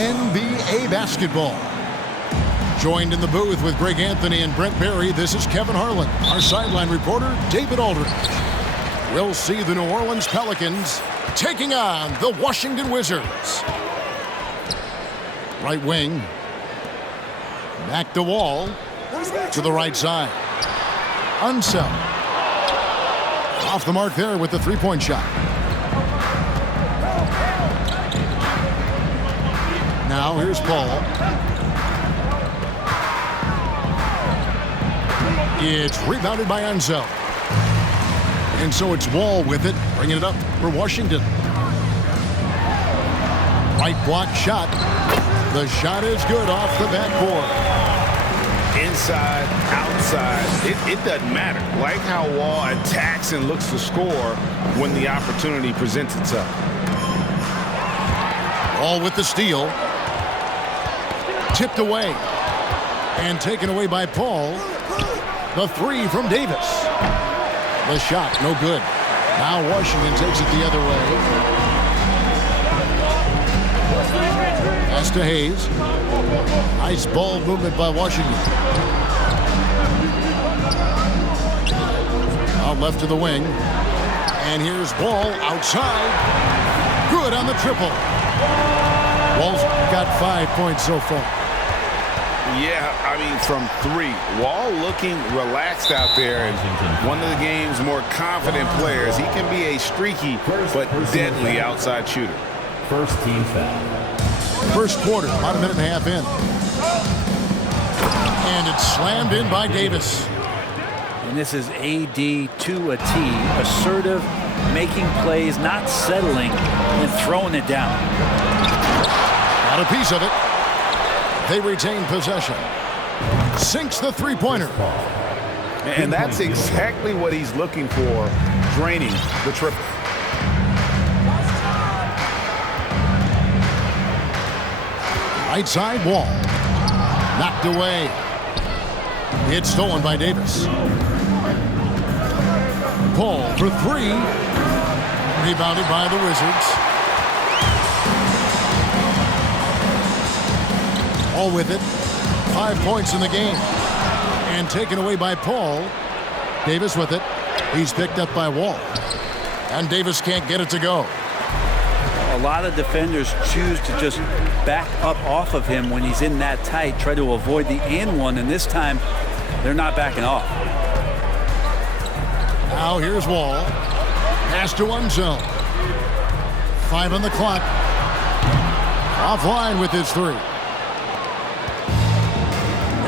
NBA basketball. Joined in the booth with Greg Anthony and Brent Barry, this is Kevin Harlan. Our sideline reporter, David Aldridge. We'll see the New Orleans Pelicans taking on the Washington Wizards. Right wing. Back to Wall. To the right side. Unseld. Off the mark there with the three-point shot. Now here's Paul. It's rebounded by Unseld. And so it's Wall with it, bringing it up for Washington. Right block shot. The shot is good off the backboard. Inside, outside, it doesn't matter. Like how Wall attacks and looks to score when the opportunity presents itself. Wall with the steal. Tipped away. And taken away by Paul. The three from Davis. The shot, no good. Now Washington takes it the other way. Pass to Hayes. Nice ball movement by Washington. Out left to the wing. And here's Wall outside. Good on the triple. Wall's got 5 points so far. Yeah, I mean, from three. Wall looking relaxed out there, and one of the game's more confident players. He can be a streaky but deadly outside shooter. First team foul. First quarter, about a minute and a half in. And it's slammed in by Davis. And this is AD to a T. Assertive, making plays, not settling, and throwing it down. Got a piece of it. They retain possession. Sinks the three-pointer. And that's exactly what he's looking for, draining the triple. Right side Wall. Knocked away. It's stolen by Davis. Paul for three. Rebounded by the Wizards. All with it. 5 points in the game. And taken away by Paul. Davis with it. He's picked up by Wall. And Davis can't get it to go. A lot of defenders choose to just back up off of him when he's in that tight, try to avoid the and one, and this time they're not backing off. Now here's Wall. Pass to Unseld. 5 on the clock. Offline with his three.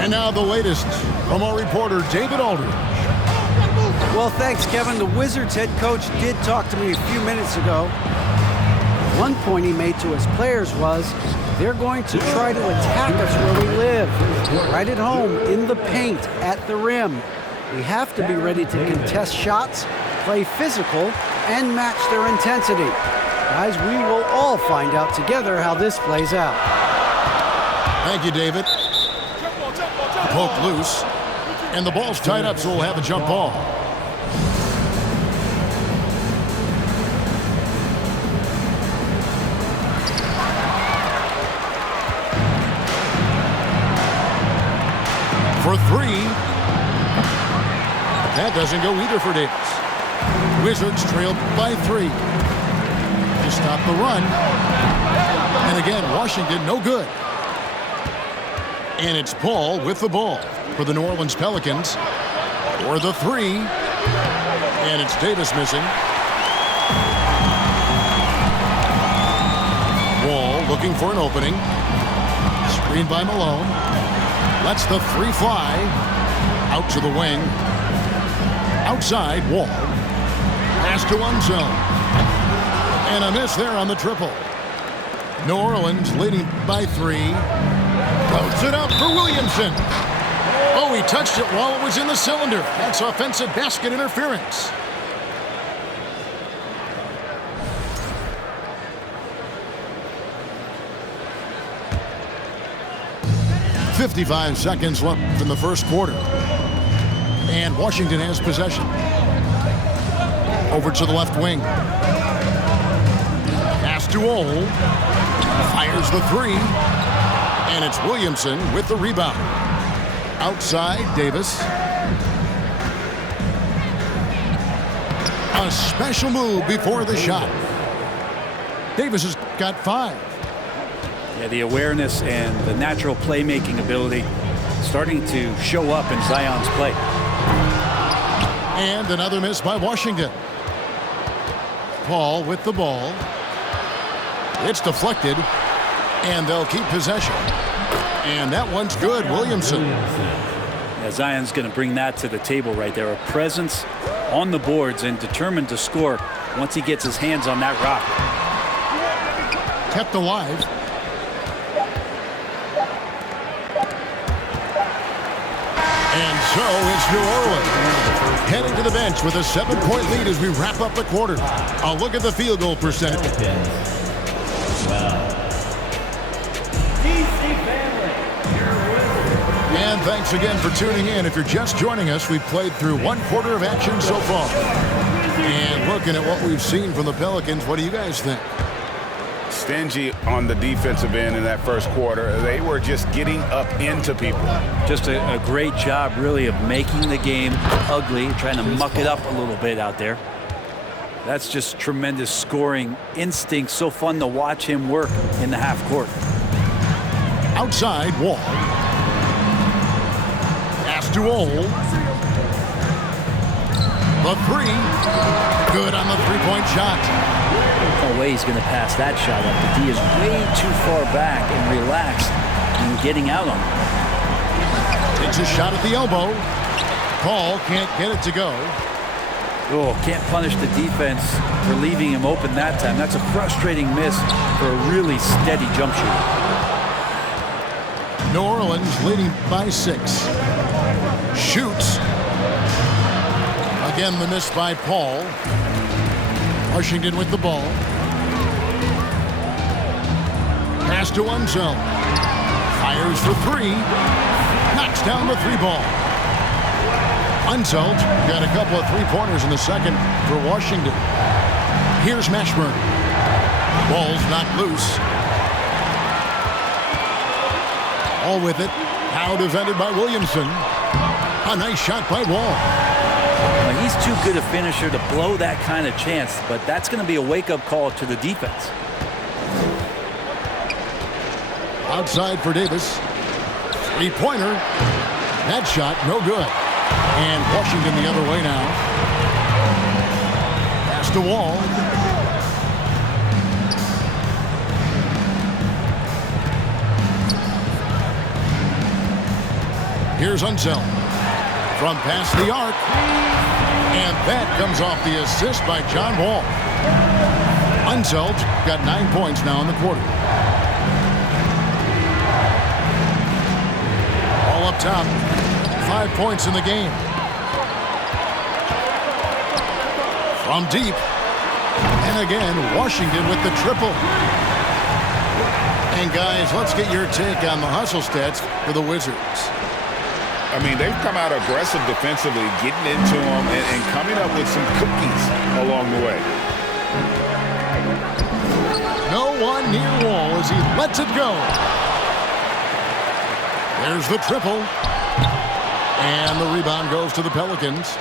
And now the latest from our reporter, David Aldridge. Well, thanks, Kevin. The Wizards head coach did talk to me a few minutes ago. One point he made to his players was, they're going to try to attack us where we live, right at home, in the paint, at the rim. We have to be ready to contest shots, play physical, and match their intensity. Guys, we will all find out together how this plays out. Thank you, David. Poke loose, and the ball's tied up, so we'll have a jump ball. For three. That doesn't go either for Davis. Wizards trailed by 3. To stop the run. And again, Washington no good. And it's Paul with the ball for the New Orleans Pelicans. For the three. And it's Davis missing. Wall looking for an opening. Screened by Malone. Lets the three fly. Out to the wing. Outside, Wall. Pass to Unseld. And a miss there on the triple. New Orleans leading by 3. Floats it up for Williamson. Oh, he touched it while it was in the cylinder. That's offensive basket interference. .55 seconds left in the first quarter. And Washington has possession. Over to the left wing. Pass to Ole. Fires the three. And it's Williamson with the rebound. Outside, Davis. A special move before the shot. Davis has got 5. Yeah, the awareness and the natural playmaking ability starting to show up in Zion's play. And another miss by Washington. Paul with the ball. It's deflected, and they'll keep possession. And that one's good, Williamson. Yeah, Zion's going to bring that to the table right there. A presence on the boards and determined to score once he gets his hands on that rock. Kept alive. And so it's New Orleans heading to the bench with a 7-point lead as we wrap up the quarter. A look at the field goal percentage. And thanks again for tuning in. If you're just joining us, we've played through 1 quarter of action so far. And looking at what we've seen from the Pelicans, what do you guys think? Stingy on the defensive end in that first quarter. They were just getting up into people. Just a great job, really, of making the game ugly, trying to muck it up a little bit out there. That's just tremendous scoring instinct. So fun to watch him work in the half court. Outside, Wall. Pass to Ole. The three. Good on the three-point shot. No way he's going to pass that shot up. The D is way too far back and relaxed and getting out on him. Takes a shot at the elbow. Paul can't get it to go. Oh, can't punish the defense for leaving him open that time. That's a frustrating miss for a really steady jump shooter. New Orleans leading by 6. Shoots. Again, the miss by Paul. Washington with the ball. Pass to Unzel. Fires for 3. Knocks down the 3 ball. Unzel got a couple of 3-pointers in the second for Washington. Here's Mashburn. Ball's knocked loose. All with it. Now defended by Williamson. A nice shot by Wall. Well, he's too good a finisher to blow that kind of chance, but that's going to be a wake-up call to the defense. Outside for Davis. 3-pointer. That shot, no good. And Washington the other way now. Pass to Wall. Here's Unzel. From past the arc. And that comes off the assist by John Wall. Unzel got 9 points now in the quarter. All up top. 5 points in the game. From deep. And again, Washington with the triple. And guys, let's get your take on the hustle stats for the Wizards. I mean, they've come out aggressive defensively, getting into them and coming up with some cookies along the way. No one near Wall as he lets it go. There's the triple. And the rebound goes to the Pelicans.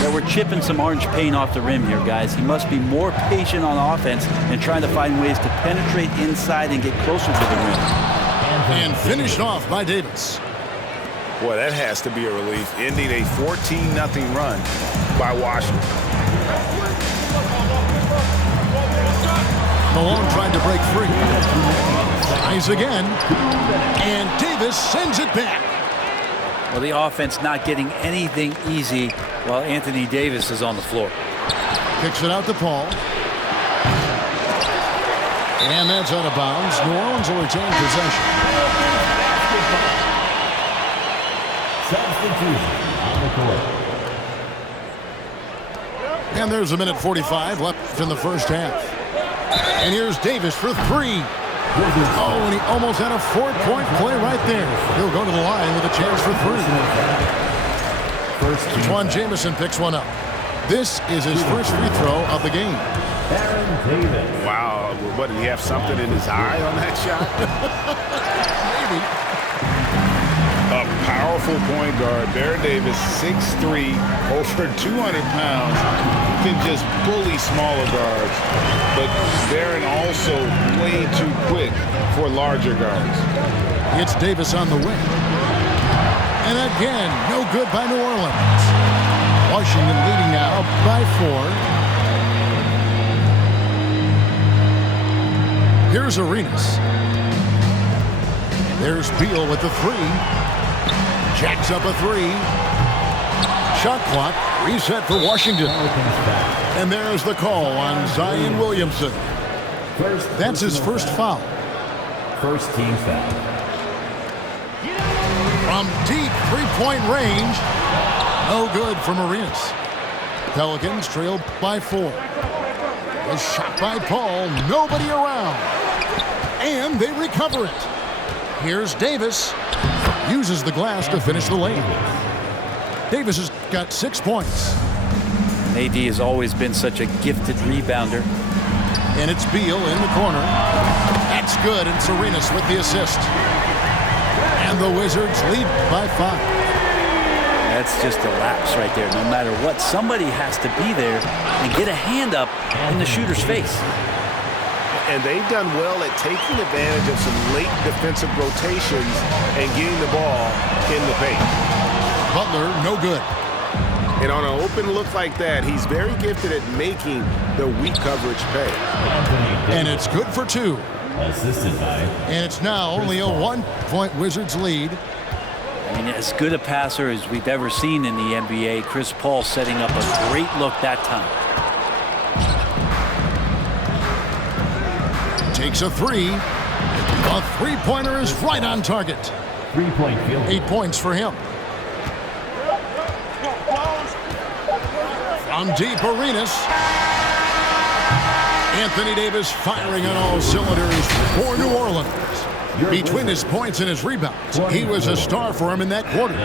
Yeah, we're chipping some orange paint off the rim here, guys. He must be more patient on offense and trying to find ways to penetrate inside and get closer to the rim. And finished off by Davis. Boy, that has to be a relief, ending a 14-0 run by Washington. Malone tried to break free. Tries again. And Davis sends it back. Well, the offense not getting anything easy while Anthony Davis is on the floor. Kicks it out to Paul. And that's out of bounds. New Orleans will retain possession. Substitution on the court. And there's 1:45 left in the first half. And here's Davis for 3. Oh, and he almost had a 4-point play right there. He'll go to the line with a chance for 3. Juan Jamison picks one up. This is his first free throw of the game. Aaron Davis. Wow, what, did he have something in his eye on that shot? Maybe. A powerful point guard, Baron Davis, 6'3", over 200 pounds, can just bully smaller guards. But Baron also way too quick for larger guards. It's Davis on the wing. And again, no good by New Orleans. Washington leading now by 4. Here's Arenas. There's Beal with the 3. Jacks up a 3. Shot clock reset for Washington. And there's the call on Zion Williamson. That's his first foul. First team foul. From deep three-point range. No good from Arenas. Pelicans trail by 4. A shot by Paul. Nobody around. And they recover it. Here's Davis. Uses the glass to finish the lane. Davis has got 6 points. AD has always been such a gifted rebounder. And it's Beal in the corner. That's good, and Arenas with the assist. And the Wizards lead by 5. That's just a lapse right there. No matter what, somebody has to be there and get a hand up in the shooter's face. And they've done well at taking advantage of some late defensive rotations and getting the ball in the paint. Butler, no good. And on an open look like that, he's very gifted at making the weak coverage pay. And it's good for 2. Assisted by. And it's now only a 1-point Wizards lead. I mean, as good a passer as we've ever seen in the NBA. Chris Paul setting up a great look that time. Takes a 3. A three-pointer is right on target. 3-point field. 8 points for him. From deep, Arenas. Anthony Davis firing on all cylinders for New Orleans. Between his points and his rebounds, he was a star for him in that quarter.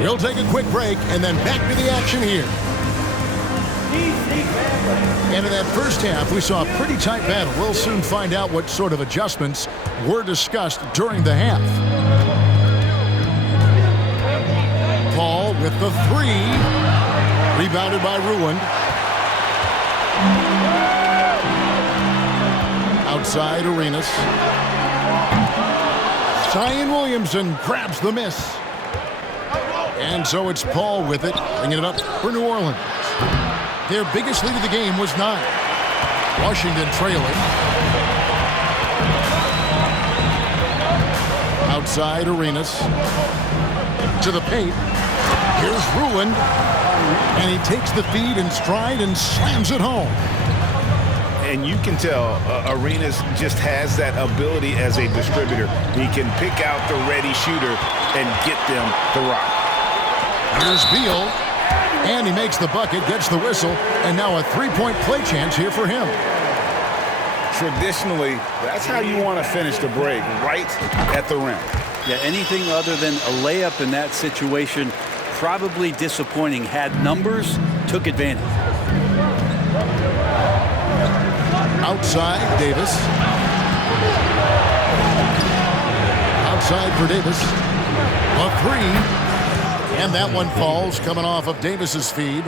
We'll take a quick break and then back to the action here. And in that first half, we saw a pretty tight battle. We'll soon find out what sort of adjustments were discussed during the half. Paul with the 3. Rebounded by Ruland. Outside Arenas. Zion Williamson grabs the miss. And so it's Paul with it, bringing it up for New Orleans. Their biggest lead of the game was 9. Washington trailing. Outside Arenas. To the paint. Here's Ruland. And he takes the feed in stride and slams it home. And you can tell Arenas just has that ability as a distributor. He can pick out the ready shooter and get them to rock. Here's Beal. And he makes the bucket, gets the whistle, and now a three-point play chance here for him. Traditionally, that's how you want to finish the break, right at the rim. Yeah, anything other than a layup in that situation, probably disappointing. Had numbers, took advantage. Outside, Davis. Outside for Davis. A 3. And that one falls, coming off of Davis's feed.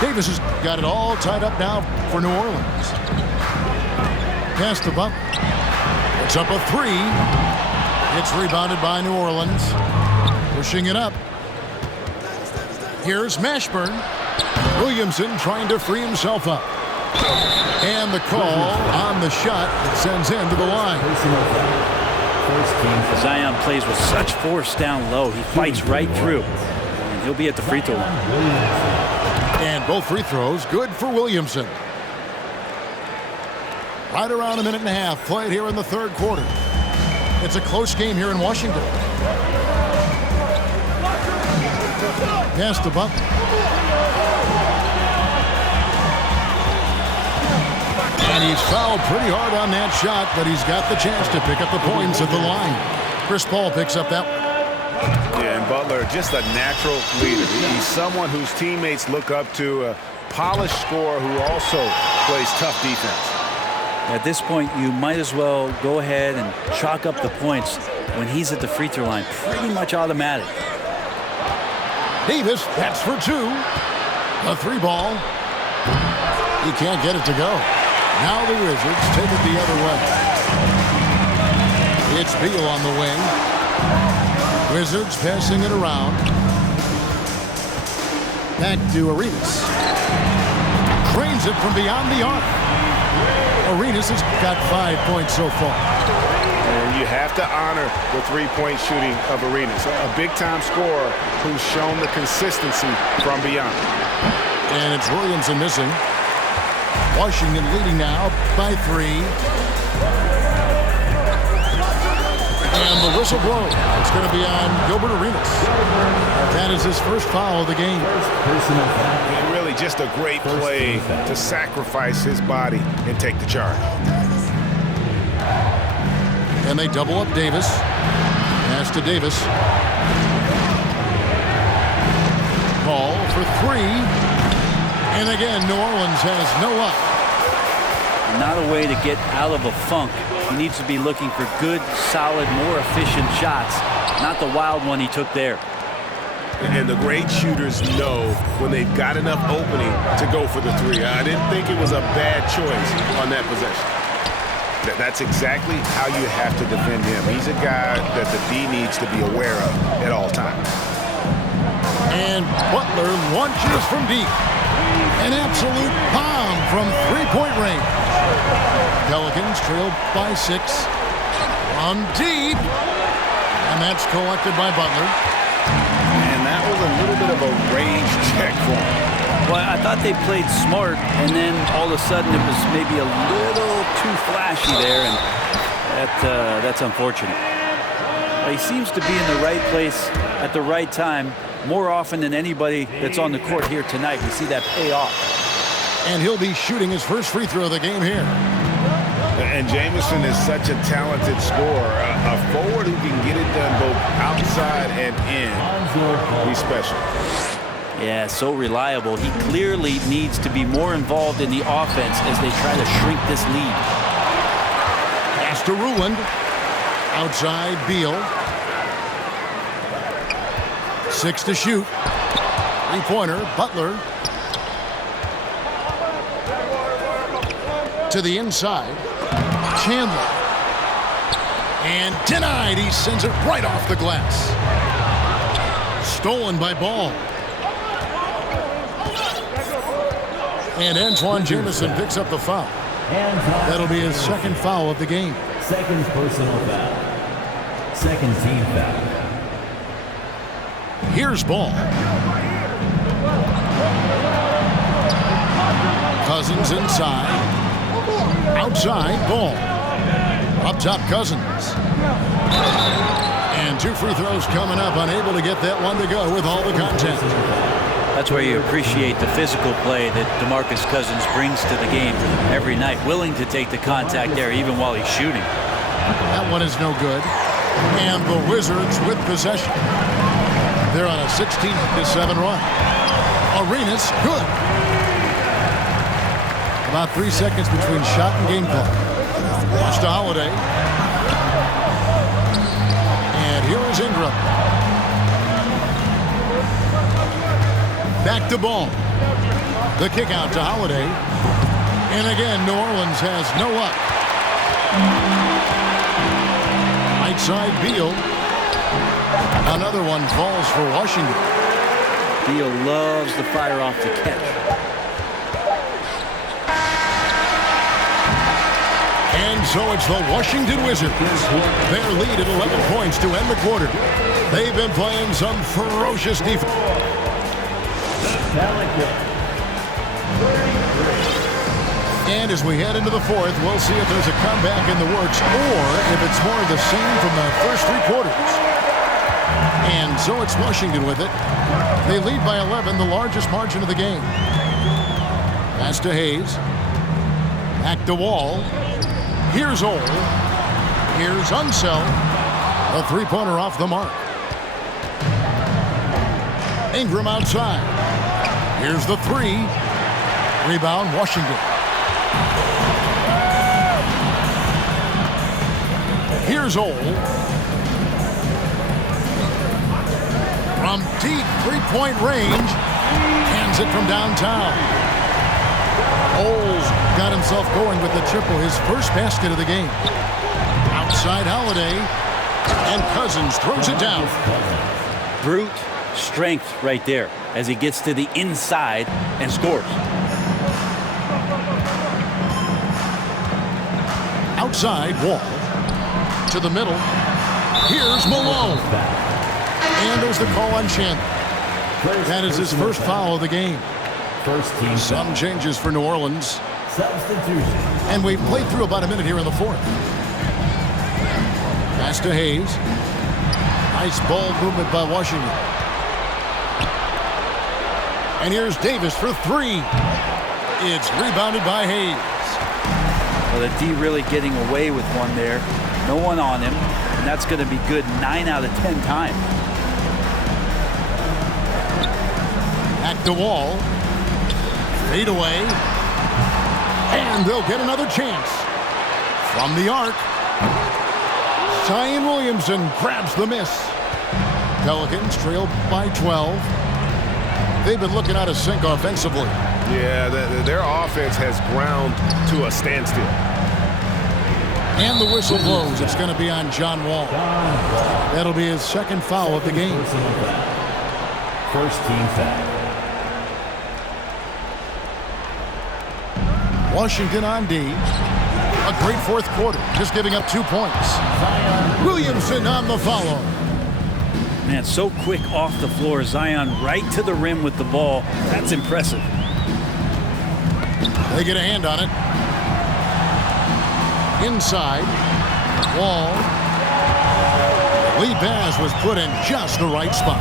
Davis has got it all tied up now for New Orleans. Pass to Butler. It's up a 3. It's rebounded by New Orleans. Pushing it up. Here's Mashburn. Williamson trying to free himself up. And the call on the shot that sends him to the line. Zion plays with such force down low. He fights right through. And he'll be at the free throw line. And both free throws good for Williamson. Right around a minute and a half played here in the third quarter. It's a close game here in Washington. Pass to Butler. And he's fouled pretty hard on that shot, but he's got the chance to pick up the points at the line. Chris Paul picks up that one. Yeah, and Butler, just a natural leader. He's someone whose teammates look up to, a polished scorer who also plays tough defense. At this point, you might as well go ahead and chalk up the points when he's at the free throw line. Pretty much automatic. Davis, that's for two. A three ball. He can't get it to go. Now the Wizards take it the other way. It's Beal on the wing. Wizards passing it around. Back to Arenas. Drains it from beyond the arc. Arenas has got 5 points so far. And you have to honor the three-point shooting of Arenas. A big-time scorer who's shown the consistency from beyond. And it's Williamson missing. Washington leading now by 3. And the whistle blows. It's going to be on Gilbert Arenas. That is his first foul of the game. And really just a great play to sacrifice his body and take the charge. And they double up Davis. Pass to Davis. Ball for 3. And again, New Orleans has no luck. Not a way to get out of a funk. He needs to be looking for good, solid, more efficient shots, not the wild one he took there. And the great shooters know when they've got enough opening to go for the three. I didn't think it was a bad choice on that possession. That's exactly how you have to defend him. He's a guy that the D needs to be aware of at all times. And Butler launches from deep. An absolute bomb from three-point range. Pelicans trail by 6. On deep. And that's collected by Butler. And that was a little bit of a range check for him. Well, I thought they played smart, and then all of a sudden it was maybe a little too flashy there, and that's unfortunate. He seems to be in the right place at the right time more often than anybody that's on the court here tonight. We see that pay off. And he'll be shooting his first free throw of the game here. And Jamison is such a talented scorer, a forward who can get it done both outside and in. He's special. Yeah, so reliable. He clearly needs to be more involved in the offense as they try to shrink this lead. Pass to Ruland. Outside Beal. 6 to shoot. Three-pointer, Butler. To the inside. Chandler. And denied. He sends it right off the glass. Stolen by Ball. And Antoine Jamison picks up the foul. That'll be his second foul of the game. Second personal foul. Second team foul. Here's Ball. Cousins inside. Outside, Ball. Up top, Cousins. And 2 free throws coming up. Unable to get that one to go with all the contact. That's where you appreciate the physical play that DeMarcus Cousins brings to the game every night. Willing to take the contact there even while he's shooting. That one is no good. And the Wizards with possession. They're on a 16-7 run. Arenas, good. About 3 seconds between shot and game clock. Watch to Holiday. And here is Ingram. Back to Ball. The kick out to Holiday. And again, New Orleans has no luck. Right side, Beal. Another one falls for Washington. Beal loves the fire off the catch. And so it's the Washington Wizards. Their lead at 11 points to end the quarter. They've been playing some ferocious defense. And as we head into the fourth, we'll see if there's a comeback in the works or if it's more of the same from the first 3 quarters. And so it's Washington with it. They lead by 11, the largest margin of the game. Pass to Hayes. Back to Wall. Here's Ole. Here's Unseld. A 3-pointer off the mark. Ingram outside. Here's the 3. Rebound, Washington. Here's Ole. From deep three-point range. Hands it from downtown. Ole's got himself going with the triple, his first basket of the game. Outside Holiday. And Cousins throws it down. Brute strength right there as he gets to the inside and scores. Outside, Wall. To the middle. Here's Malone. And there's the call on Chandler. That is his first foul of the game. First team. Some changes for New Orleans. Substitution. And we've played through about a minute here in the fourth. Pass to Hayes. Nice ball movement by Washington. And here's Davis for three. It's rebounded by Hayes. Well, the D really getting away with one there. No one on him. And that's going to be good 9 out of 10 times. Back to Wall. Fade away. And they'll get another chance. From the arc. Zion Williamson grabs the miss. Pelicans trail by 12. They've been looking out of sync offensively. Yeah, their offense has ground to a standstill. And the whistle blows. It's going to be on John Wall. That'll be his second foul of the game. First team foul. Washington on D. A great fourth quarter, just giving up 2 points. Williamson on the follow. Man, so quick off the floor. Zion right to the rim with the ball. That's impressive. They get a hand on it. Inside. Wall. Lee Baz was put in just the right spot.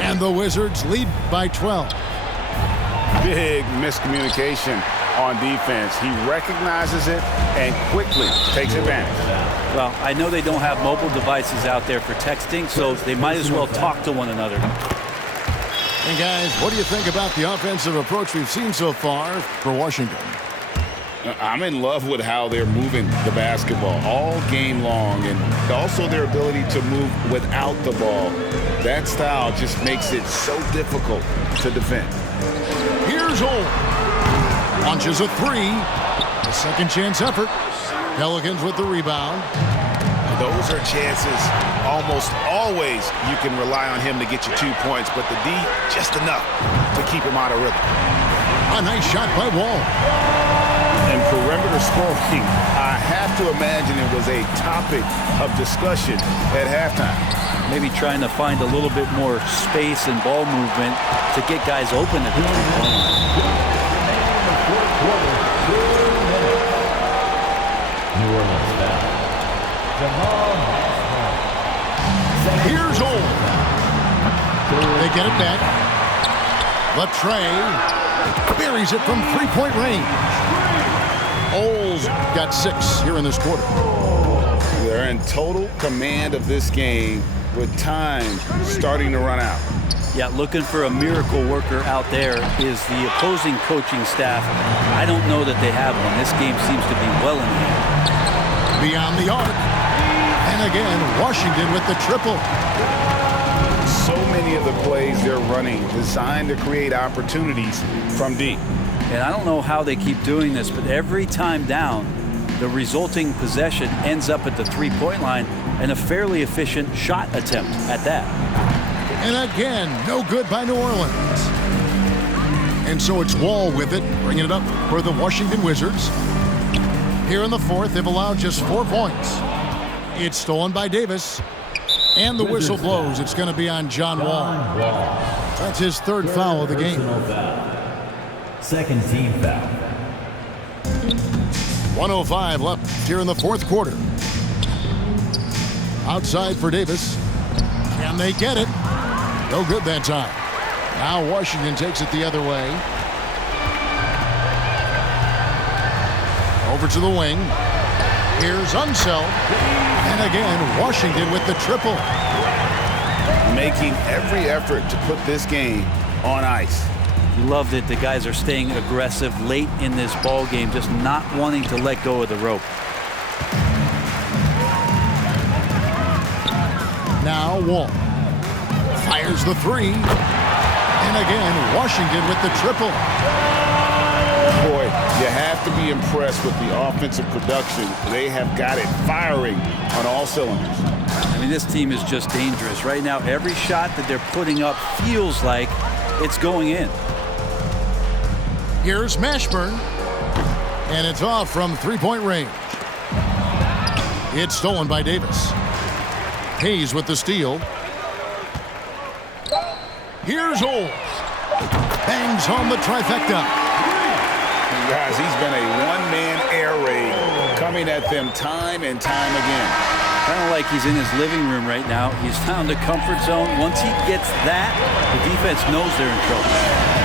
And the Wizards lead by 12. Big miscommunication on defense. He recognizes it and quickly takes advantage. Well, I know they don't have mobile devices out there for texting, so they might as well talk to one another. And guys, what do you think about the offensive approach we've seen so far for Washington? I'm in love with how they're moving the basketball all game long, and also their ability to move without the ball. That style just makes it so difficult to defend. Here's Ole. Launches a three. A second chance effort. Pelicans with the rebound. Those are chances almost always you can rely on him to get you 2 points, but the D just enough to keep him out of rhythm. A nice shot by Wall. And perimeter scoring, I have to imagine it was a topic of discussion at halftime. Maybe trying to find a little bit more space and ball movement to get guys open at the three-point line. New Orleans foul. Here's Ole. They get it back. Latrey buries it from three-point range. Ole's got 6 here in this quarter. They're in total command of this game with time starting to run out. Yeah, looking for a miracle worker out there is the opposing coaching staff. I don't know that they have one. This game seems to be well in hand. Beyond the arc. And again, Washington with the triple. So many of the plays they're running designed to create opportunities from deep. And I don't know how they keep doing this, but every time down, the resulting possession ends up at the three-point line and a fairly efficient shot attempt at that. And again, no good by New Orleans. And so it's Wall with it, bringing it up for the Washington Wizards. Here in the fourth, they've allowed just 4 points. It's stolen by Davis. And the whistle blows. It's going to be on John Wall. That's his third foul of the game. Second team foul. 1:05 left here in the fourth quarter. Outside for Davis. Can they get it? No good that time. Now Washington takes it the other way. Over to the wing. Here's Unseld. And again, Washington with the triple. Making every effort to put this game on ice. You love that the guys are staying aggressive late in this ball game, just not wanting to let go of the rope. Now Wall fires the three. And again, Washington with the triple. Boy, you have to be impressed with the offensive production. They have got it firing on all cylinders. I mean, this team is just dangerous. Right now, every shot that they're putting up feels like it's going in. Here's Mashburn. And it's off from three-point range. It's stolen by Davis. Hayes with the steal. Here's Old. Bangs home the trifecta. Guys, he's been a one-man air raid coming at them time and time again. Kind of like he's in his living room right now. He's found the comfort zone. Once he gets that, the defense knows they're in trouble.